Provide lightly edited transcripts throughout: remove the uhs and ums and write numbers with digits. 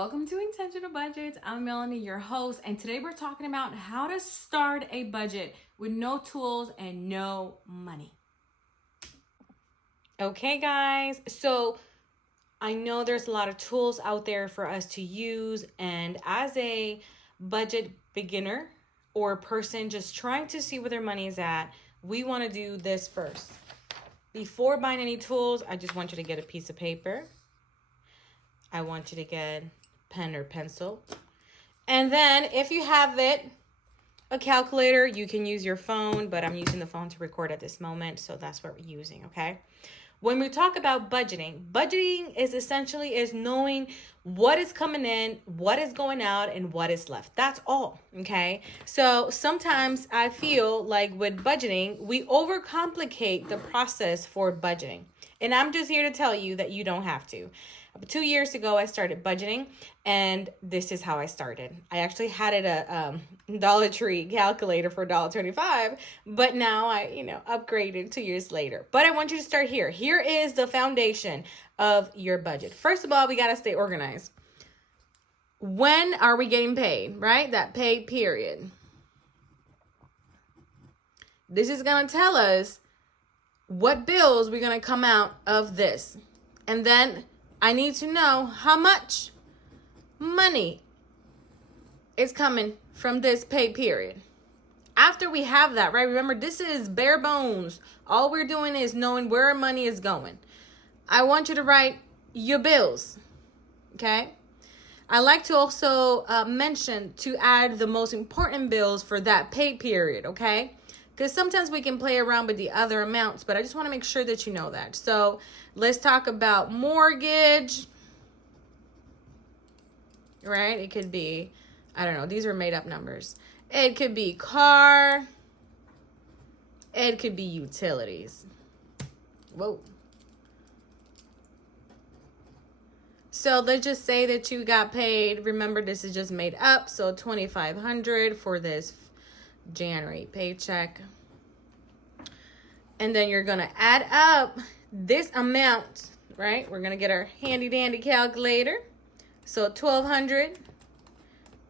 Welcome to Intentional Budgets. I'm Melanie, your host, and today we're talking about how to start a budget with no tools and no money. Okay, guys, so I know there's a lot of tools out there for us to use, and as a budget beginner or a person just trying to see where their money is at, we want to do this first. Before buying any tools, I just want you to get a piece of paper. I want you to get pen or pencil. And then if you have it, a calculator, you can use your phone, but I'm using the phone to record at this moment, so that's what we're using, okay? When we talk about budgeting is essentially knowing what is coming in, what is going out, and what is left. That's all, okay? So sometimes I feel like with budgeting, we overcomplicate the process for budgeting. And I'm just here to tell you that you don't have to. 2 years ago, I started budgeting, and this is how I started. I actually had it a Dollar Tree calculator for $1.25, but now I upgraded 2 years later. But I want you to start here. Here is the foundation of your budget. First of all, we got to stay organized. When are we getting paid, right? That paid period. This is going to tell us what bills we're going to come out of this. And then I need to know how much money is coming from this pay period. After we have that, right? Remember, this is bare bones. All we're doing is knowing where our money is going. I want you to write your bills, okay? I like to also mention to add the most important bills for that pay period, okay? Because sometimes we can play around with the other amounts, but I just want to make sure that you know that. So let's talk about mortgage, right? It could be, I don't know, these are made up numbers. It could be car. It could be utilities. Whoa. So let's just say that you got paid. Remember, this is just made up. So $2,500 for this January paycheck. And then you're going to add up this amount, right? We're going to get our handy dandy calculator. So 1,200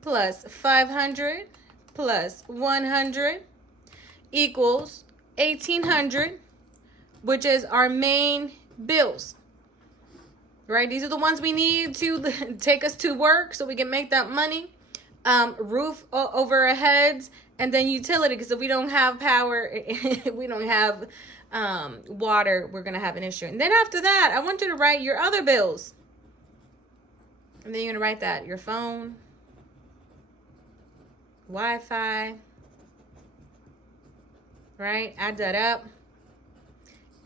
plus 500 plus 100 equals 1,800, which is our main bills, right? These are the ones we need to take us to work so we can make that money. Roof over our heads, and then utility, because if we don't have power, we don't have water, we're going to have an issue. And then after that, I want you to write your other bills. And then you're going to write that, your phone, Wi-Fi, right? Add that up.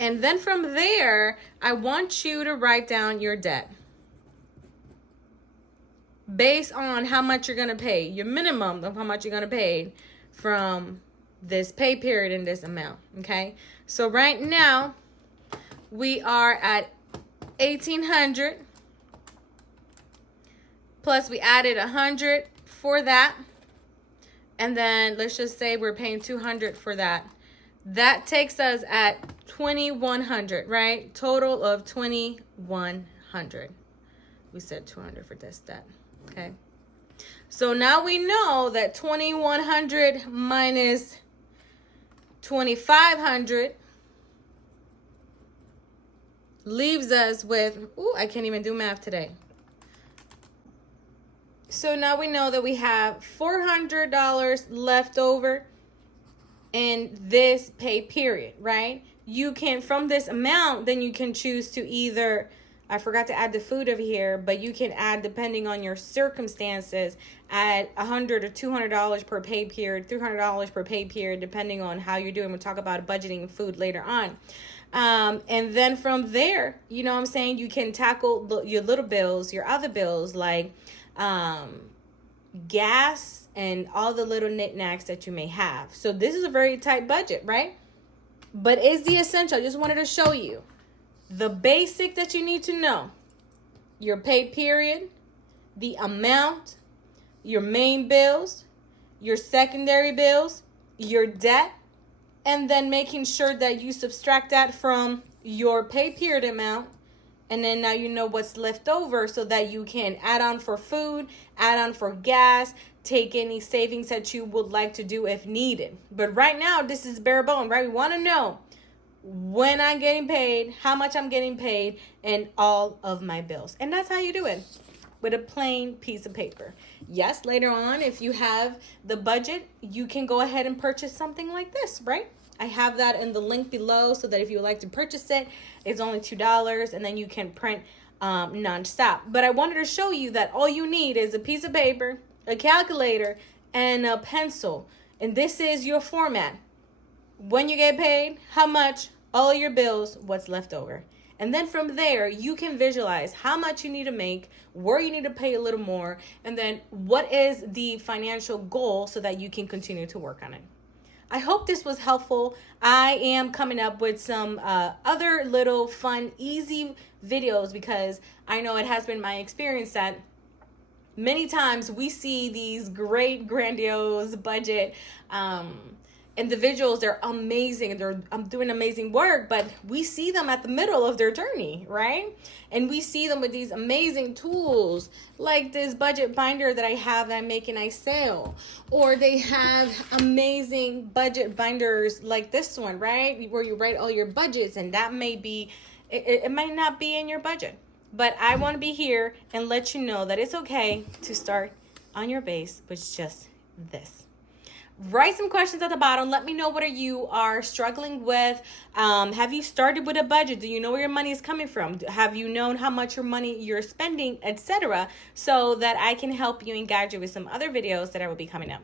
And then from there, I want you to write down your debt based on how much you're going to pay, your minimum of how much you're going to pay from this pay period in this amount, okay? So right now, we are at 1,800, plus we added 100 for that, and then let's just say we're paying 200 for that. That takes us at 2,100, right? Total of 2,100. We said 200 for this debt, okay? So now we know that 2,100 minus 2,500 leaves us with, I can't even do math today. So now we know that we have $400 left over in this pay period, right? You can, from this amount, then you can choose to either, I forgot to add the food over here, but you can add, depending on your circumstances, add $100 or $200 per pay period, $300 per pay period, depending on how you're doing. We'll talk about budgeting food later on. And then from there, you know what I'm saying, you can tackle your little bills, your other bills, like gas and all the little knickknacks that you may have. So this is a very tight budget, right? But it's the essential. I just wanted to show you the basic that you need to know. Your pay period, the amount, your main bills, your secondary bills, your debt, and then making sure that you subtract that from your pay period amount And then now you know what's left over so that you can add on for food, add on for gas, take any savings that you would like to do if needed. But right now, this is bare bone, right? We want to know when I'm getting paid, how much I'm getting paid, and all of my bills. And that's how you do it, with a plain piece of paper. Yes, later on, if you have the budget, you can go ahead and purchase something like this, right? I have that in the link below so that if you would like to purchase it, it's only $2 and then you can print nonstop. But I wanted to show you that all you need is a piece of paper, a calculator, and a pencil. And this is your format. When you get paid, how much, all your bills, what's left over. And then from there, you can visualize how much you need to make, where you need to pay a little more, and then what is the financial goal so that you can continue to work on it. I hope this was helpful. I am coming up with some other little fun, easy videos because I know it has been my experience that many times we see these great, grandiose budget individuals. They're amazing. They're doing amazing work, but we see them at the middle of their journey, right? And we see them with these amazing tools like this budget binder that I have that I make and I sell. Or they have amazing budget binders like this one, right? Where you write all your budgets, and that may be, it might not be in your budget. But I want to be here and let you know that it's okay to start on your base with just this. Write some questions at the bottom. Let me know what you are struggling with. Have you started with a budget? Do you know where your money is coming from? Have you known how much your money you're spending, etc., so that I can help you and guide you with some other videos that I will be coming up.